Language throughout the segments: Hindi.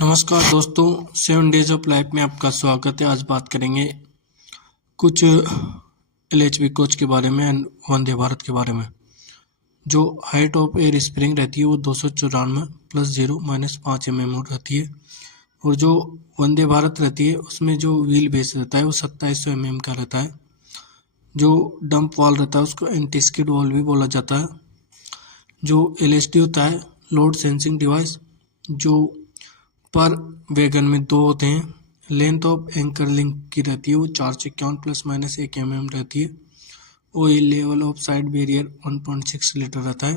नमस्कार दोस्तों, 7 डेज ऑफ लाइफ में आपका स्वागत है। आज बात करेंगे कुछ LHB कोच के बारे में एंड वंदे भारत के बारे में। जो हाइट ऑफ एयर स्प्रिंग रहती है वो 294 + 0 - 5 mm रहती है। और जो वंदे भारत रहती है उसमें जो व्हील बेस रहता है वो 2700 mm का रहता है। जो डंप वॉल रहता है उसको एंटी स्किड वॉल भी बोला जाता है। जो LHD होता है, लोड सेंसिंग डिवाइस, जो पर वैगन में 2 होते हैं। लेंथ ऑफ एंकर लिंक की रहती है वो 451 ± 1 mm रहती है। Oil level of side barrier 1.6 litre रहता है।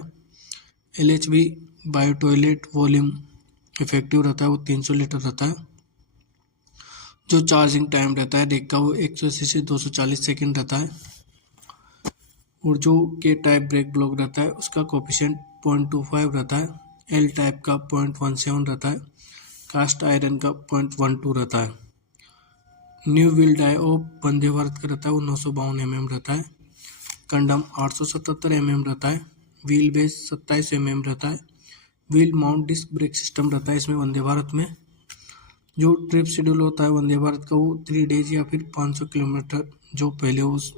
LHB bio toilet volume effective रहता है वो 300 लीटर रहता है। जो चार्जिंग टाइम रहता है डेक का वो 180 से 240 सेकेंड रहता है। और जो के टाइप ब्रेक ब्लॉक रहता है उसका कोफिशिएंट 0.25 रहता है। L टाइप का 0.17 रहता है। कास्ट आयरन का 0.12 रहता है। New wheel die of Vande Bharat का रहता है वो 952 mm रहता है। कंडम 877 mm रहता है। व्हील बेस 27 mm रहता है। Wheel mount disc brake system रहता है इसमें वंदे भारत में। जो ट्रिप शेड्यूल होता है वंदे भारत का वो 3 डेज या फिर 500 किलोमीटर जो पहले उस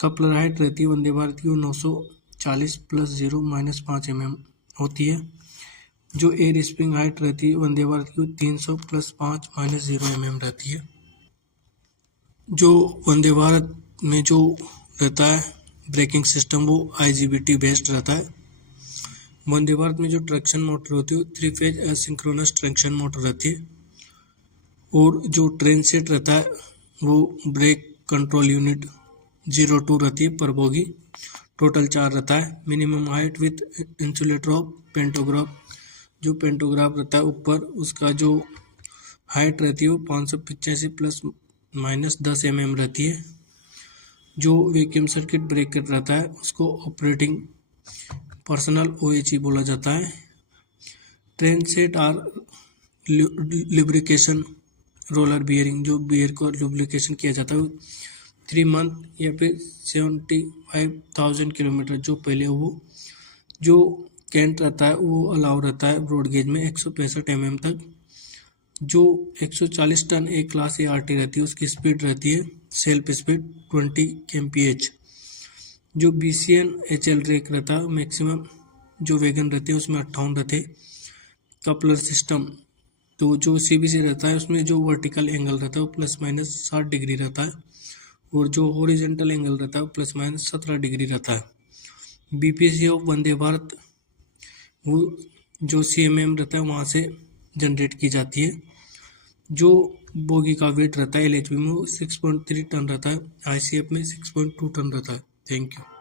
कपलर हाइट रहती है वंदे भारत की वो 940 + 0 - 5 mm होती है। जो एयर स्प्रिंग हाइट रहती है वंदे भारत की 300 + 5 - 0 mm रहती है। जो वंदे भारत में जो रहता है ब्रेकिंग सिस्टम वो IGBT बेस्ड रहता है। वंदे भारत में जो ट्रैक्शन मोटर होती है 3 फेज एसिंक्रोनस ट्रैक्शन मोटर रहती है। और जो ट्रेन सेट रहता है वो ब्रेक कंट्रोल यूनिट 02 रहती है पर बोगी। टोटल 4 रहता है। Minimum height with insulator of pantograph, जो पेंटोग्राफ रहता है ऊपर उसका जो हाइट रहती है वो 585 ± 10 mm रहती है। जो वैक्यूम सर्किट ब्रेकर रहता है उसको ऑपरेटिंग पर्सनल OHE बोला जाता है। Train set are lubrication roller bearing, जो बियर को लुब्रिकेशन किया जाता है 3 मंथ या फिर 75,000 किलोमीटर जो पहले वो जो कैंट रहता है वो अलाउ रहता है ब्रॉड गेज में 165 mm तक। जो 140 टन एक क्लास ART रहती है उसकी स्पीड रहती है सेल्फ स्पीड 20 kmph। जो BCN HL रेक रहता है मैक्सिमम जो वैगन रहते हैं उसमें 58 रहते। कपलर सिस्टम तो जो CBC रहता है उसमें जो वर्टिकल एंगल रहता है वो ±60 डिग्री रहता है। और जो हॉरिजॉन्टल एंगल रहता है वो ±17 डिग्री रहता है। BPC ऑफ वंदे भारत वो जो CMM रहता है वहाँ से जनरेट की जाती है। जो बोगी का वेट रहता है LHB में वो 6.3 टन रहता है। ICF में 6.2 टन रहता है। Thank you.